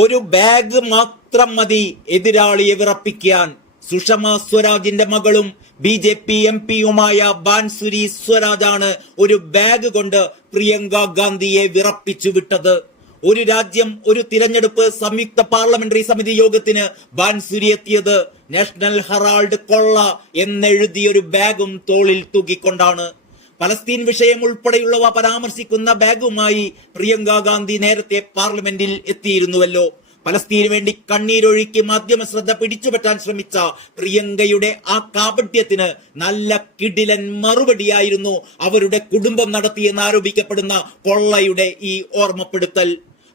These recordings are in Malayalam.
ഒരു ബാഗ് മാത്രം മതി എതിരാളിയെ വിറപ്പിക്കാൻ. സുഷമ സ്വരാജിന്റെ മകളും BJP MP-യുമായ ബാൻസുരി സ്വരാജാണ് ഒരു ബാഗ് കൊണ്ട് പ്രിയങ്ക ഗാന്ധിയെ വിറപ്പിച്ചു വിട്ടത്. ഒരു രാജ്യം ഒരു തിരഞ്ഞെടുപ്പ് സംയുക്ത പാർലമെന്ററി സമിതി യോഗത്തിന് ബാൻസുരി എത്തിയത് നാഷണൽ ഹെറാൾഡ് കൊള്ള എന്നെഴുതിയൊരു ബാഗും തോളിൽ തൂക്കിക്കൊണ്ടാണ്. പലസ്തീൻ വിഷയം ഉൾപ്പെടെയുള്ളവ പരാമർശിക്കുന്ന ബാഗുമായി പ്രിയങ്ക ഗാന്ധി നേരത്തെ പാർലമെന്റിൽ എത്തിയിരുന്നുവല്ലോ. പലസ്തീനു വേണ്ടി കണ്ണീരൊഴുക്കി മാധ്യമ ശ്രദ്ധ പിടിച്ചുപറ്റാൻ ശ്രമിച്ച പ്രിയങ്കയുടെ ആ കാപട്യത്തിന് നല്ല കിടിലൻ മറുപടിയായിരുന്നു അവരുടെ കുടുംബം നടത്തിയെന്ന് ആരോപിക്കപ്പെടുന്ന കൊള്ളയുടെ ഈ ഓർമ്മപ്പെടുത്തൽ.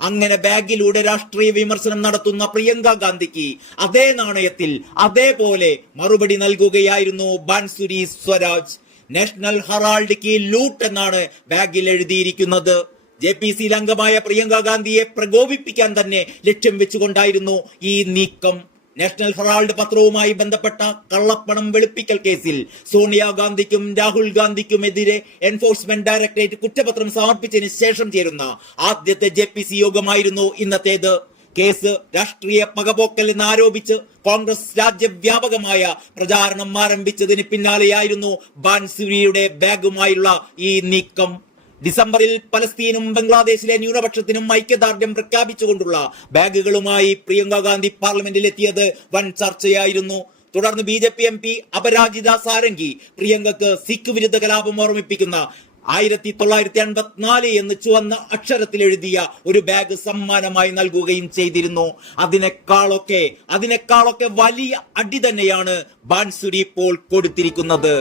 അങ്ങനെ ബാഗിലൂടെ രാഷ്ട്രീയ വിമർശനം നടത്തുന്ന പ്രിയങ്ക ഗാന്ധിക്ക് അതേ നാണയത്തിൽ അതേപോലെ മറുപടി നൽകുകയായിരുന്നു ബാൻസുരി സ്വരാജ്. നാഷണൽ ഹെറാൾഡ് കി ലൂട്ട് എന്നാണ് ബാഗിൽ എഴുതിയിരിക്കുന്നത്. JPC അംഗമായ പ്രിയങ്ക ഗാന്ധിയെ പ്രകോപിപ്പിക്കാൻ തന്നെ ലക്ഷ്യം വെച്ചുകൊണ്ടായിരുന്നു ഈ നീക്കം. നാഷണൽ ഹെറാൾഡ് പത്രവുമായി ബന്ധപ്പെട്ട കള്ളപ്പണം വെളുപ്പിക്കൽ കേസിൽ സോണിയാഗാന്ധിക്കും രാഹുൽ ഗാന്ധിക്കുമെതിരെ എൻഫോഴ്സ്മെന്റ് ഡയറക്ടറേറ്റ് കുറ്റപത്രം സമർപ്പിച്ചതിന് ശേഷം ചേരുന്ന ആദ്യത്തെ JPC യോഗമായിരുന്നു ഇന്നത്തേത്. കേസ് രാഷ്ട്രീയ പകപോക്കൽ എന്നാരോപിച്ച് കോൺഗ്രസ് രാജ്യവ്യാപകമായ പ്രചാരണം ആരംഭിച്ചതിന് പിന്നാലെയായിരുന്നു ബാൻസുരിയുടെ ബാഗുമായുള്ള ഈ നീക്കം. ഡിസംബറിൽ പലസ്തീനും ബംഗ്ലാദേശിലെ ന്യൂനപക്ഷത്തിനും ഐക്യദാർഢ്യം പ്രഖ്യാപിച്ചുകൊണ്ടുള്ള ബാഗുകളുമായി പ്രിയങ്ക ഗാന്ധി പാർലമെന്റിൽ എത്തിയത് വൻ ചർച്ചയായിരുന്നു. തുടർന്ന് BJP MP അപരാജിത സാരംഗി പ്രിയങ്കക്ക് സിഖ് വിരുദ്ധ കലാപം ഓർമ്മിപ്പിക്കുന്ന 1954 എന്ന് ചുവന്ന അക്ഷരത്തിൽ എഴുതിയ ഒരു ബാഗ് സമ്മാനമായി നൽകുകയും ചെയ്തിരുന്നു. അതിനേക്കാളൊക്കെ വലിയ അടി തന്നെയാണ് ബാൻസുരി ഇപ്പോൾ കൊടുത്തിരിക്കുന്നത്.